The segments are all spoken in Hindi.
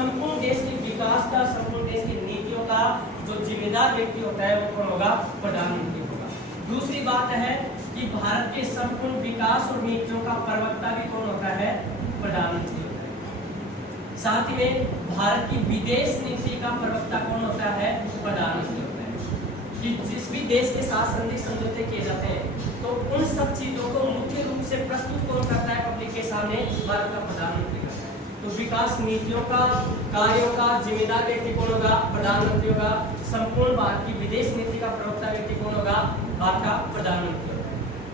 संपूर्ण देश के विकास का, संपूर्ण देश की नीतियों का जो जिम्मेदार व्यक्ति होता है वो कौन होगा? प्रधानमंत्री होगा। दूसरी बात है कि भारत के संपूर्ण विकास और नीतियों का प्रवक्ता भी कौन होता है? प्रधानमंत्री होता है। साथ ही में भारत की विदेश नीति का प्रवक्ता कौन होता है? प्रधानमंत्री होता है। कि जिस भी देश के साथ संधि समझौते किए जाते हैं तो उन सब चीजों को मुख्य रूप से प्रस्तुत कौन करता है पब्लिक के सामने? भारत का प्रधानमंत्री करता है। तो विकास नीतियों का, कार्यों का जिम्मेदार व्यक्ति कौन होगा? प्रधानमंत्री होगा। संपूर्ण भारत की विदेश नीति का प्रवक्ता व्यक्ति कौन होगा? भारत का प्रधानमंत्री होगा।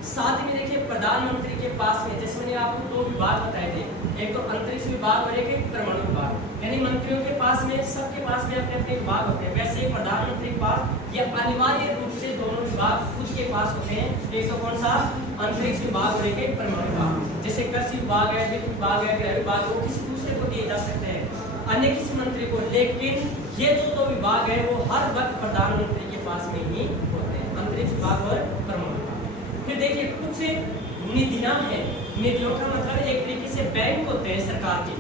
साथ ही में देखिए प्रधानमंत्री के पास में, जैसे मैंने आपको दो विभाग बताए थे, एक तो अंतरिक्ष विभाग और एक परमाणु विभाग, यानी मंत्रियों के पास में, सबके पास में अपने अपने विभाग होते हैं। वैसे प्रधानमंत्री के पास ये अनिवार्य रूप से दोनों विभाग खुद के पास होते हैं। एक तो कौन सा? अंतरिक्ष विभाग और एक परमाणु विभाग। जैसे कृषि विभाग है, वित्त विभाग है, गृह विभाग, वो किसी दूसरे को दिए जा सकते हैं, अन्य किसी मंत्री को, लेकिन ये जो दो विभाग है वो हर वक्त प्रधानमंत्री के पास में ही होते हैं, अंतरिक्ष विभाग और परमाणु विभाग। फिर देखिए कुछ निधियां हैं, निधियों का मतलब एक तरीके से बैंक होते हैं सरकार के,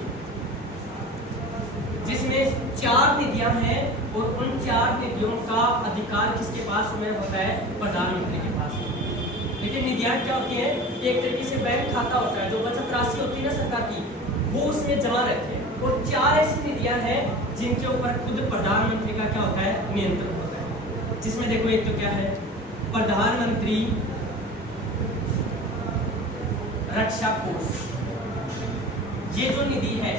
जिसमें 4 निधियां हैं और उन 4 निधियों का अधिकार किसके पास में होता है? प्रधानमंत्री के पास में। लेकिन निधियां क्या होती हैं? एक तरीके से बैंक खाता होता है, जो बचत राशि होती है ना सरकार की, वो उसमें जमा रहती है। और 4 ऐसी निधियां हैं जिनके ऊपर खुद प्रधानमंत्री का क्या होता है? नियंत्रण होता है। जिसमें देखो एक तो क्या है? प्रधानमंत्री रक्षा कोष, ये जो निधि है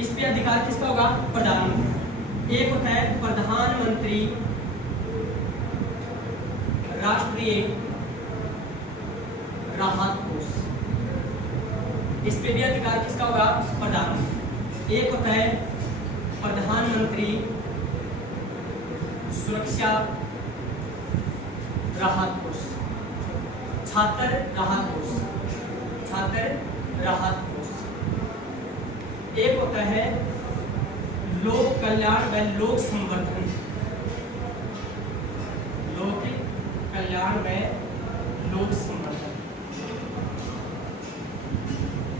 इस पे अधिकार किसका होगा? प्रधानमंत्री। एक होता है प्रधानमंत्री राष्ट्रीय राहत कोष, इस पे भी अधिकार किसका होगा? प्रधानमंत्री। एक होता है प्रधानमंत्री सुरक्षा राहत कोष, छात्र राहत कोष, छात्र राहत कोष। एक होता है लोक कल्याण व लोक संवर्धन, लोक कल्याण व लोक संवर्धन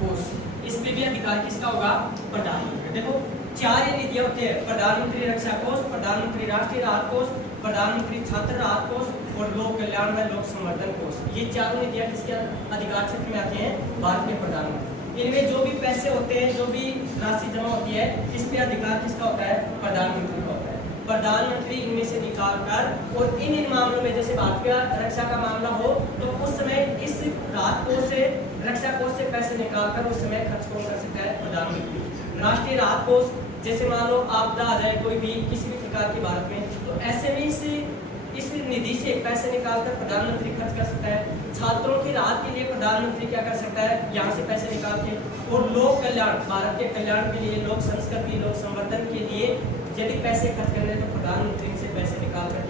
कोष, इस पे भी अधिकार किसका होगा? प्रधानमंत्री। देखो 4 ये निधियां होते हैं, प्रधानमंत्री रक्षा कोष, प्रधानमंत्री राष्ट्रीय राहत कोष, प्रधानमंत्री छात्र राहत कोष और लोक कल्याण व लोक संवर्धन कोष। ये चारों निधियां किसके अधिकार क्षेत्र में आती हैं? भारत के प्रधानमंत्री। इनमें जो भी पैसे होते हैं, जो भी राशि जमा होती है, इस पे अधिकार किसका होता है? प्रधानमंत्री का होता है। प्रधानमंत्री इनमें से निकाल कर, और इन मामलों में जैसे भारत का रक्षा का मामला हो तो उस समय इस राहत कोष से, रक्षा कोष से पैसे निकाल कर उस समय खर्च कौन कर सकता है? प्रधानमंत्री। राष्ट्रीय राहत कोष, जैसे मान लो आपदा आ जाए कोई भी किसी भी प्रकार की भारत में, तो ऐसे में इस निधि से पैसे निकालकर प्रधानमंत्री खर्च कर सकता है। छात्रों की राहत के लिए प्रधानमंत्री क्या कर सकता है? यहाँ से पैसे निकाल के। और लोक कल्याण, भारत के कल्याण के लिए, लोक संस्कृति, लोक संवर्धन के लिए यदि पैसे खर्च करने तो प्रधानमंत्री से पैसे निकाल कर